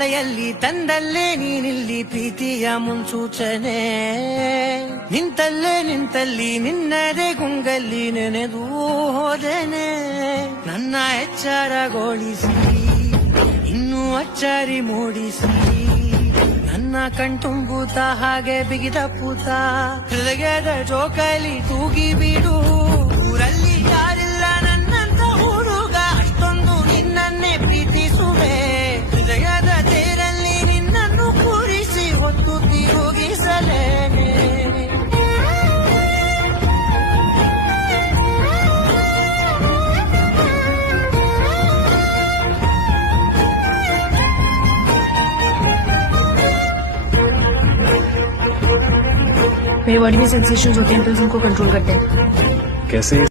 ಮಳೆಯಲ್ಲಿ ತಂದಲ್ಲೇ ನೀನಿಲ್ಲಿ ಪ್ರೀತಿಯ ಮುನ್ಸೂಚನೆ ನಿಂತಲ್ಲಿ ನಿನ್ನದೇ ಗುಂಗಲ್ಲಿ ನೆನೆದು ಹೋದೆನೆ ನನ್ನ ಎಚ್ಚರಗೊಳಿಸಿ ಇನ್ನೂ ಅಚ್ಚರಿ ಮೂಡಿಸಿ ನನ್ನ ಕಣ್ತುಂಬುತ್ತ ಹಾಗೆ ಬಿಗಿದ ಪೂತ ಹೃದಯದ ಜೋಕಾಲಿ ತೂಗಿ ಬಿಡು ಊರಲ್ಲಿ ಯಾರಿಲ್ಲ ನನ್ನಂತ ಹುಡುಗ ಅಷ್ಟೊಂದು ನಿನ್ನನ್ನೇ ಪ್ರೀತಿಸುವೆ ಹೃದಯದ ತೇರಲ್ಲಿ ನಿನ್ನನ್ನು ಕೂರಿಸಿ ಹೊತ್ತು ತಿರುಗಿಸಲೇನೆ मेरे बॉडी में सेंसेशंस होते हैं, तो उनको कंट्रोल करते हैं। कैसे ये